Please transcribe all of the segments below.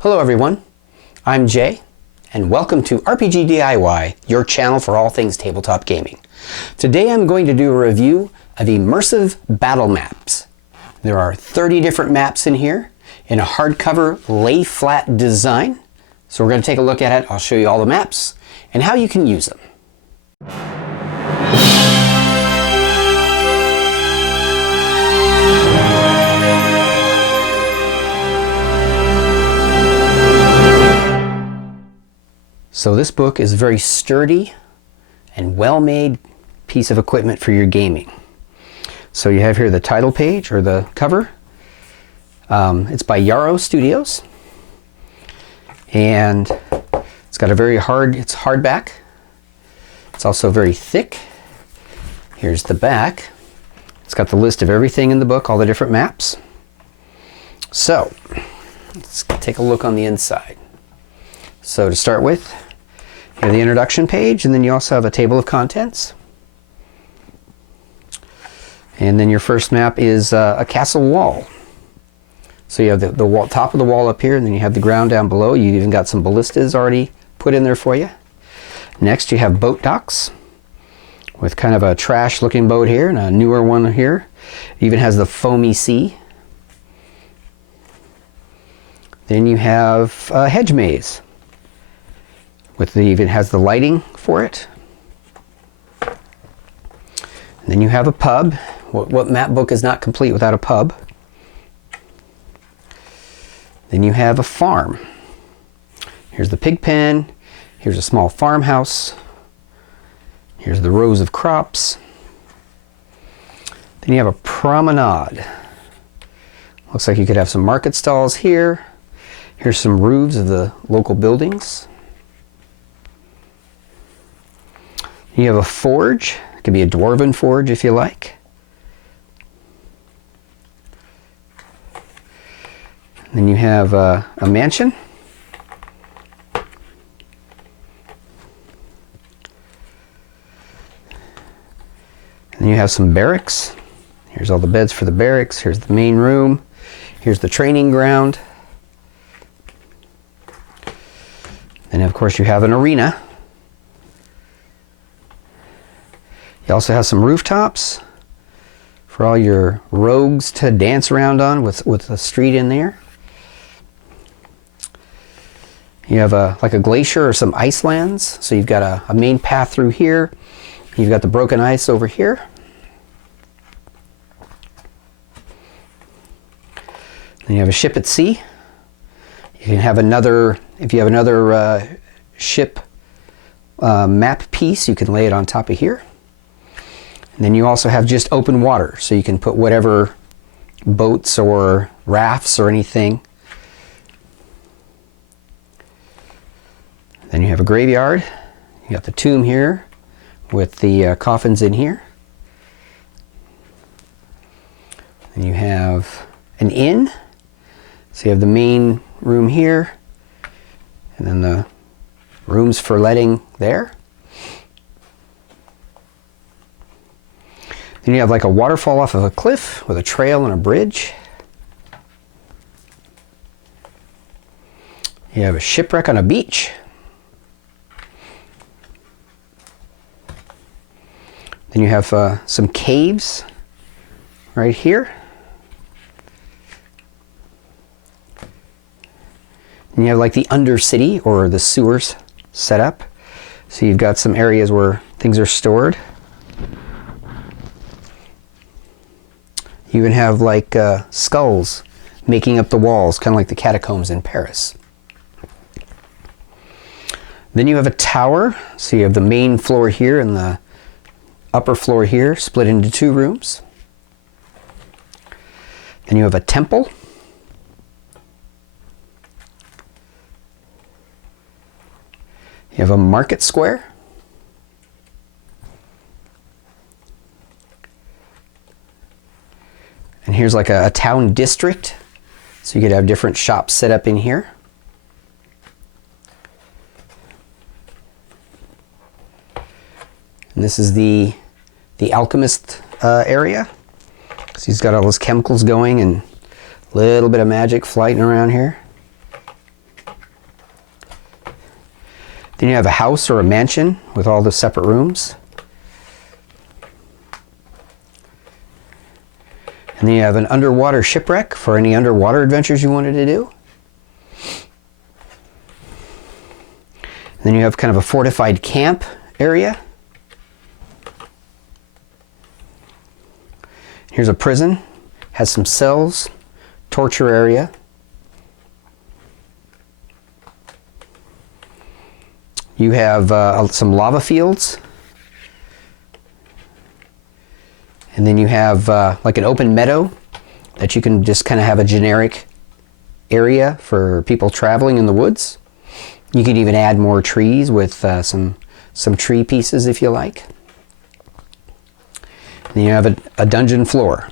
Hello everyone, I'm Jay, and welcome to RPG DIY, your channel for all things tabletop gaming. Today I'm going to do a review of Immersive Battle Maps. There are 30 different maps in here in a hardcover lay-flat design. So we're going to take a look at it. I'll show you all the maps and how you can use them. So this book is a very sturdy and well-made piece of equipment for your gaming. So you have here the title page or the cover. It's by Yarrow Studios, and it's got a very it's hardback. It's also very thick. Here's the back. It's got the list of everything in the book, all the different maps. So let's take a look on the inside. So to start with, you have the introduction page, and then you also have a table of contents. And then your first map is a castle wall. So you have the wall, top of the wall up here, and then you have the ground down below. You even got some ballistas already put in there for you. Next you have boat docks with kind of a trash looking boat here and a newer one here. It even has the foamy sea. Then you have a hedge maze. Even has the lighting for it. And then you have a pub. What map book is not complete without a pub? Then you have a farm. Here's the pig pen. Here's a small farmhouse. Here's the rows of crops. Then you have a promenade. Looks like you could have some market stalls here. Here's some roofs of the local buildings. You have a forge. It could be a dwarven forge if you like. And then you have a mansion. And then you have some barracks. Here's all the beds for the barracks. Here's the main room. Here's the training ground. And of course you have an arena. You also have some rooftops for all your rogues to dance around on with a street in there. You have like a glacier or some ice lands. So you've got a main path through here. You've got the broken ice over here. Then you have a ship at sea. You can have another, if you have another ship map piece, you can lay it on top of here. And then you also have just open water, so you can put whatever boats or rafts or anything. Then you have a graveyard. You got the tomb here with the coffins in here. And you have an inn. So you have the main room here, and then the rooms for letting there. Then you have like a waterfall off of a cliff with a trail and a bridge. You have a shipwreck on a beach. Then you have some caves right here. And you have like the undercity or the sewers set up. So you've got some areas where things are stored. You even have like skulls making up the walls, kind of like the catacombs in Paris. Then you have a tower. So you have the main floor here and the upper floor here, split into two rooms. Then you have a temple. You have a market square. And here's like a town district. So you could have different shops set up in here. And this is the alchemist area. So he's got all those chemicals going and a little bit of magic flying around here. Then you have a house or a mansion with all the separate rooms. And then you have an underwater shipwreck for any underwater adventures you wanted to do. And then you have kind of a fortified camp area. Here's a prison, has some cells, torture area. You have some lava fields. And then you have like an open meadow that you can just kind of have a generic area for people traveling in the woods. You can even add more trees with some tree pieces if you like. Then you have a dungeon floor.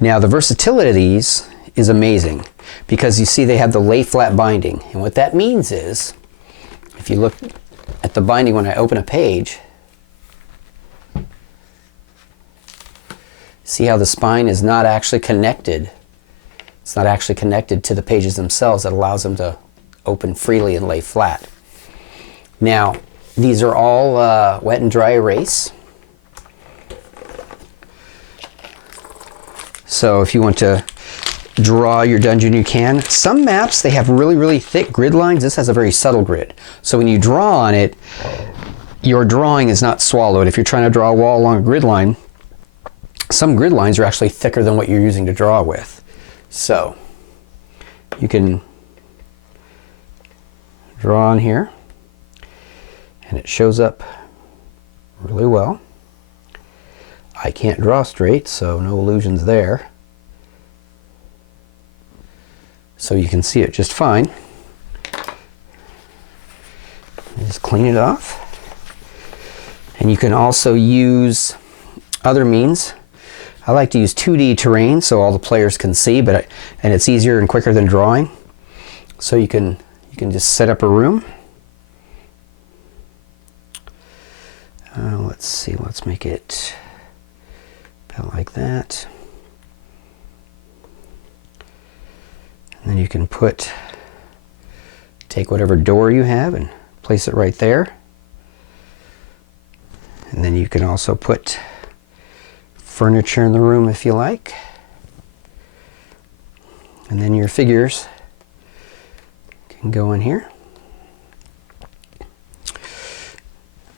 Now the versatility of these is amazing because you see they have the lay flat binding. And what that means is, if you look at the binding when I open a page, see how the spine is not actually connected. It's not actually connected to the pages themselves. That allows them to open freely and lay flat. Now, these are all wet and dry erase. So if you want to draw your dungeon, you can. Some maps, they have really, really thick grid lines. This has a very subtle grid. So when you draw on it, your drawing is not swallowed. If you're trying to draw a wall along a grid line, some grid lines are actually thicker than what you're using to draw with. So you can draw on here and it shows up really well. I can't draw straight, so no illusions there. So you can see it just fine. Just clean it off. And you can also use other means. I like to use 2D terrain so all the players can see, and it's easier and quicker than drawing. So you can just set up a room. Let's see, let's make it about like that. And then you can take whatever door you have and place it right there. And then you can also put furniture in the room if you like. And then your figures can go in here.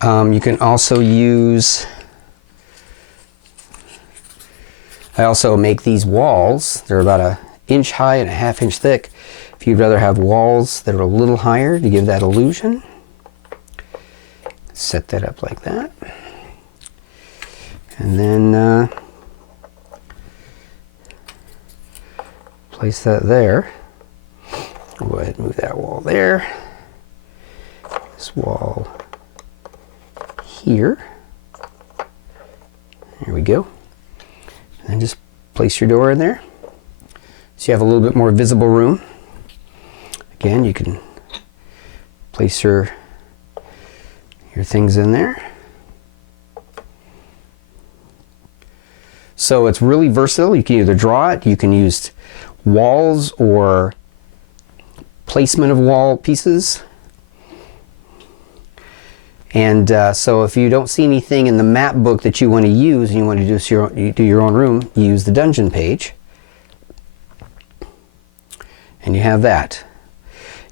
You can also use, I also make these walls. They're about an inch high and a half inch thick. If you'd rather have walls that are a little higher to give that illusion, set that up like that. And then place that there. I'll go ahead and move that wall there. This wall here. There we go. And then just place your door in there. So you have a little bit more visible room. Again, you can place your things in there. So it's really versatile. You can either draw it, you can use walls or placement of wall pieces. And so if you don't see anything in the map book that you want to use and you want to do your own room, you use the dungeon page. And you have that.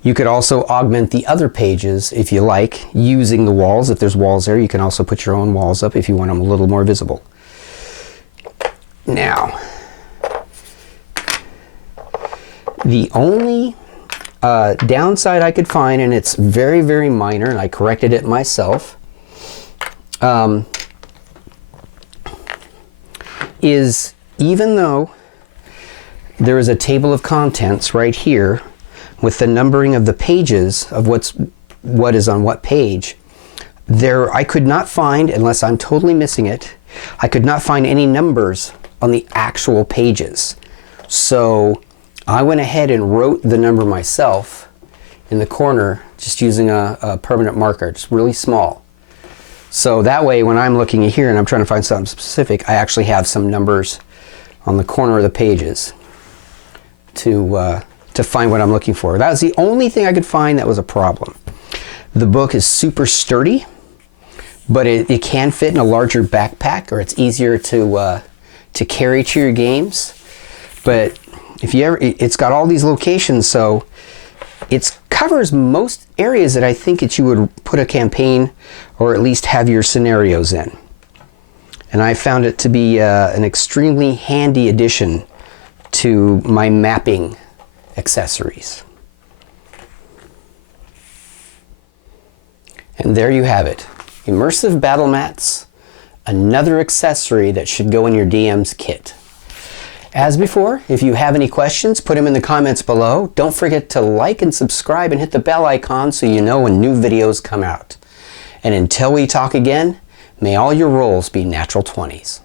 You could also augment the other pages if you like, using the walls. If there's walls there, you can also put your own walls up if you want them a little more visible. Now, the only downside I could find, and it's very, very minor, and I corrected it myself, is even though there is a table of contents right here with the numbering of the pages of what is on what page, I could not find, unless I'm totally missing it, I could not find any numbers on the actual pages. So I went ahead and wrote the number myself in the corner, just using a permanent marker, just really small. So that way when I'm looking at here and I'm trying to find something specific, I actually have some numbers on the corner of the pages to find what I'm looking for. That was the only thing I could find that was a problem. The book is super sturdy, but it can fit in a larger backpack, or it's easier to carry to your games. But if you ever, it's got all these locations, so it covers most areas that I think that you would put a campaign or at least have your scenarios in. And I found it to be an extremely handy addition to my mapping accessories. And there you have it. Immersive Battle Maps, another accessory that should go in your DM's kit. As before, if you have any questions, put them in the comments below. Don't forget to like and subscribe and hit the bell icon so you know when new videos come out. And until we talk again, may all your rolls be natural 20s.